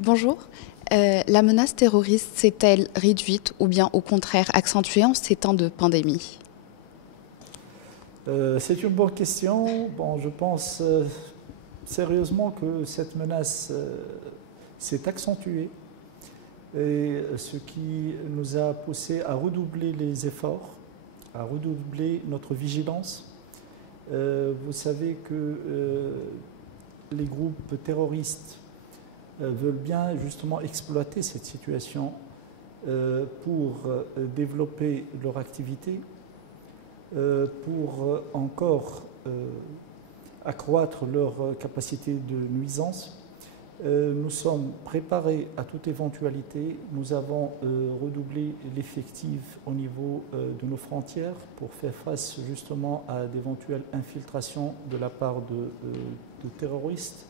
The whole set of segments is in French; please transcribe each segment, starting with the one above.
Bonjour. La menace terroriste s'est-elle réduite ou bien au contraire accentuée en ces temps de pandémie? C'est une bonne question. Bon, je pense sérieusement que cette menace s'est accentuée, et ce qui nous a poussé à redoubler les efforts, à redoubler notre vigilance. Vous savez que les groupes terroristes veulent bien justement exploiter cette situation pour développer leur activité, pour encore accroître leur capacité de nuisance. Nous sommes préparés à toute éventualité. Nous avons redoublé l'effectif au niveau de nos frontières pour faire face justement à d'éventuelles infiltrations de la part de terroristes.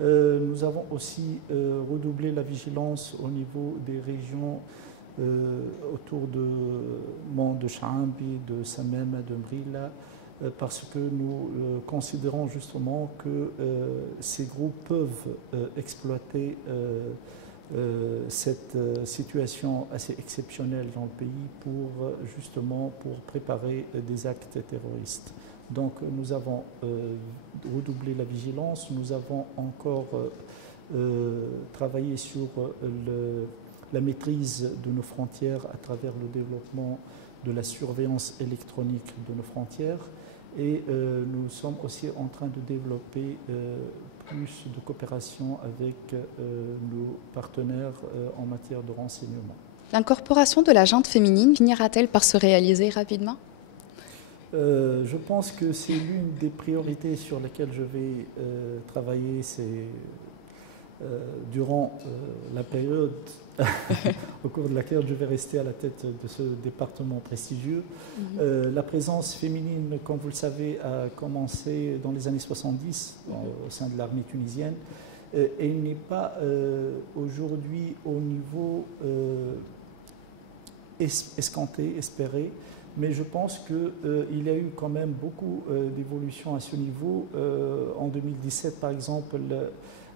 Nous avons aussi redoublé la vigilance au niveau des régions autour de Mont de Chaambi, de Samem, de Mrila, parce que nous considérons justement que ces groupes peuvent exploiter cette situation assez exceptionnelle dans le pays pour préparer des actes terroristes. Donc nous avons redoublé la vigilance, nous avons encore travaillé sur la maîtrise de nos frontières à travers le développement de la surveillance électronique de nos frontières, et nous sommes aussi en train de développer plus de coopération avec nos partenaires en matière de renseignement. L'incorporation de la junte féminine finira-t-elle par se réaliser rapidement? Je pense que c'est l'une des priorités sur lesquelles je vais travailler durant la période au cours de laquelle je vais rester à la tête de ce département prestigieux. La présence féminine, comme vous le savez, a commencé dans les années 70 au sein de l'armée tunisienne, et il n'est pas aujourd'hui au niveau escompté, espéré. Mais je pense qu'il y a eu quand même beaucoup d'évolutions à ce niveau. En 2017, par exemple,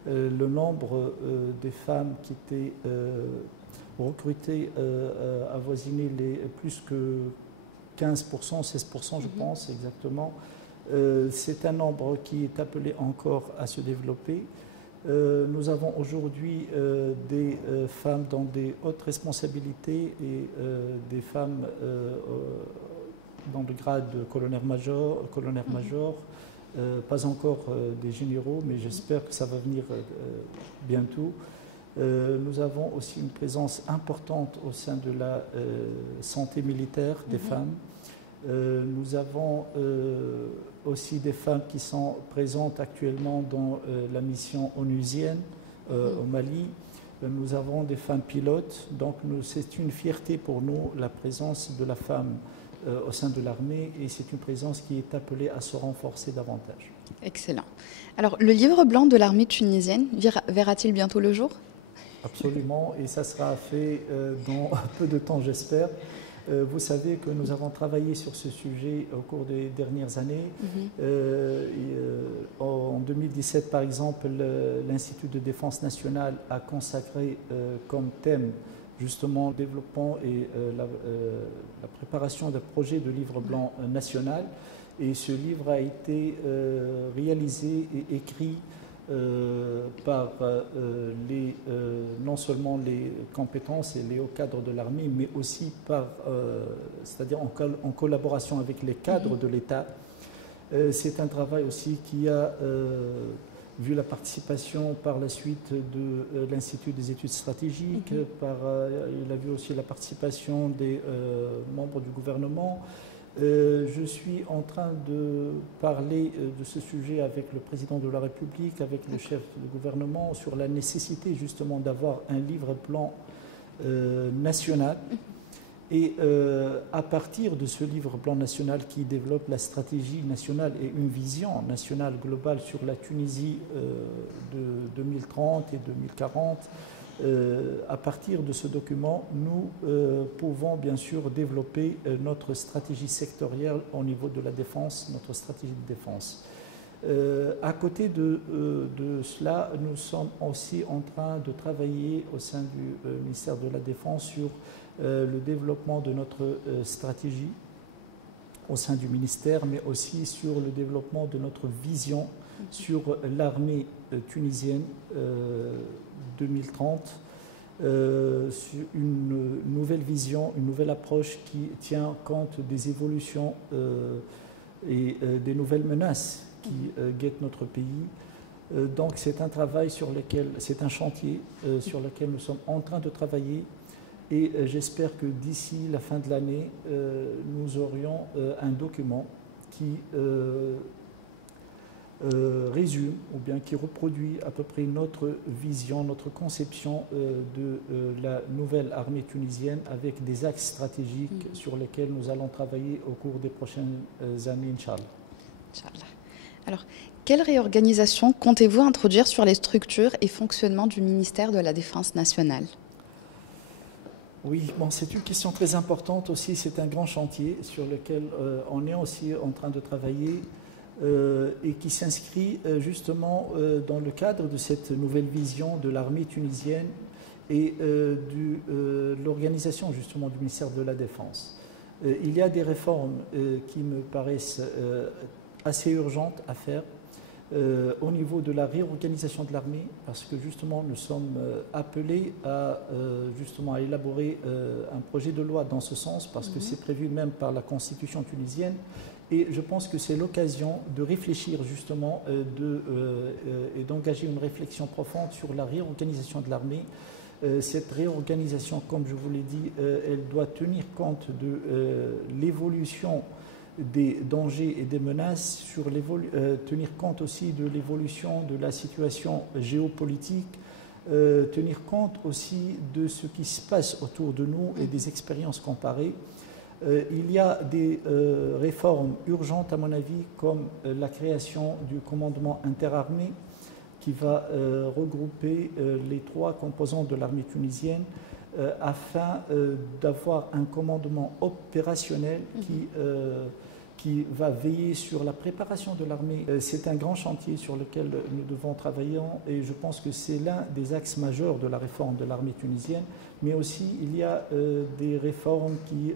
le nombre des femmes qui étaient recrutées avoisinait plus que 15%, 16%, je pense exactement. C'est un nombre qui est appelé encore à se développer. Nous avons aujourd'hui des femmes dans des hautes responsabilités et des femmes dans le grade de colonel-major, pas encore des généraux, mais j'espère que ça va venir bientôt. Nous avons aussi une présence importante au sein de la santé militaire des femmes. Nous avons aussi des femmes qui sont présentes actuellement dans la mission onusienne au Mali. Nous avons des femmes pilotes, donc c'est une fierté pour nous la présence de la femme au sein de l'armée, et c'est une présence qui est appelée à se renforcer davantage. Excellent. Alors, le livre blanc de l'armée tunisienne verra-t-il bientôt le jour? Absolument, et ça sera fait dans peu de temps, j'espère. Vous savez que nous avons travaillé sur ce sujet au cours des dernières années. En 2017, par exemple, l'Institut de défense nationale a consacré comme thème justement le développement et la préparation d'un projet de livre blanc national. Et ce livre a été réalisé et écrit par non seulement les compétences et les hauts cadres de l'armée, mais aussi c'est-à-dire en collaboration avec les cadres de l'État. C'est un travail aussi qui a vu la participation par la suite de l'Institut des études stratégiques, il a vu aussi la participation des membres du gouvernement. Je suis en train de parler de ce sujet avec le président de la République, avec le chef du gouvernement, sur la nécessité justement d'avoir un livre-plan national. Et à partir de ce livre-plan national qui développe la stratégie nationale et une vision nationale globale sur la Tunisie de 2030 et 2040, à partir de ce document, nous pouvons bien sûr développer notre stratégie sectorielle au niveau de la défense, notre stratégie de défense. À côté de cela, nous sommes aussi en train de travailler au sein du ministère de la Défense sur le développement de notre stratégie au sein du ministère, mais aussi sur le développement de notre vision sur l'armée tunisienne 2030, sur une nouvelle vision, une nouvelle approche qui tient compte des évolutions et des nouvelles menaces qui guettent notre pays. Donc c'est un travail sur lequel, c'est un chantier sur lequel nous sommes en train de travailler. Et j'espère que d'ici la fin de l'année, nous aurions un document qui résume ou bien qui reproduit à peu près notre vision, notre conception de la nouvelle armée tunisienne avec des axes stratégiques sur lesquels nous allons travailler au cours des prochaines années, Inch'Allah. Inch'Allah. Alors, quelle réorganisation comptez-vous introduire sur les structures et fonctionnements du ministère de la Défense nationale ? Oui, bon, c'est une question très importante aussi. C'est un grand chantier sur lequel on est aussi en train de travailler et qui s'inscrit justement dans le cadre de cette nouvelle vision de l'armée tunisienne et de l'organisation justement du ministère de la Défense. Il y a des réformes qui me paraissent assez urgentes à faire. Au niveau de la réorganisation de l'armée, parce que justement nous sommes appelés à, justement, à élaborer un projet de loi dans ce sens, parce que c'est prévu même par la Constitution tunisienne, et je pense que c'est l'occasion de réfléchir justement et d'engager une réflexion profonde sur la réorganisation de l'armée. Cette réorganisation, comme je vous l'ai dit, elle doit tenir compte de l'évolution des dangers et des menaces, tenir compte aussi de l'évolution de la situation géopolitique, tenir compte aussi de ce qui se passe autour de nous et des expériences comparées. Il y a des réformes urgentes à mon avis, comme la création du commandement interarmé qui va regrouper les 3 composantes de l'armée tunisienne afin d'avoir un commandement opérationnel qui va veiller sur la préparation de l'armée. C'est un grand chantier sur lequel nous devons travailler et je pense que c'est l'un des axes majeurs de la réforme de l'armée tunisienne, mais aussi il y a des réformes qui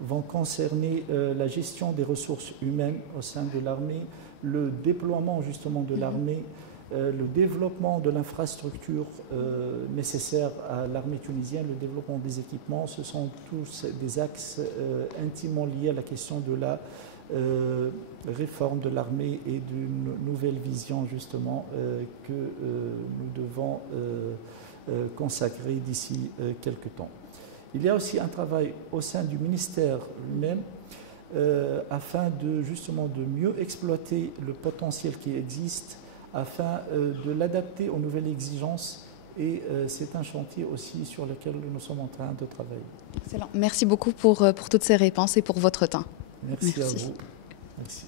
vont concerner la gestion des ressources humaines au sein de l'armée, le déploiement justement de l'armée, le développement de l'infrastructure nécessaire à l'armée tunisienne, le développement des équipements, ce sont tous des axes intimement liés à la question de la réforme de l'armée et d'une nouvelle vision justement que nous devons consacrer d'ici quelques temps. Il y a aussi un travail au sein du ministère lui-même afin justement de mieux exploiter le potentiel qui existe, afin de l'adapter aux nouvelles exigences et c'est un chantier aussi sur lequel nous sommes en train de travailler. Excellent. Merci beaucoup pour toutes ces réponses et pour votre temps. Merci à vous. Merci.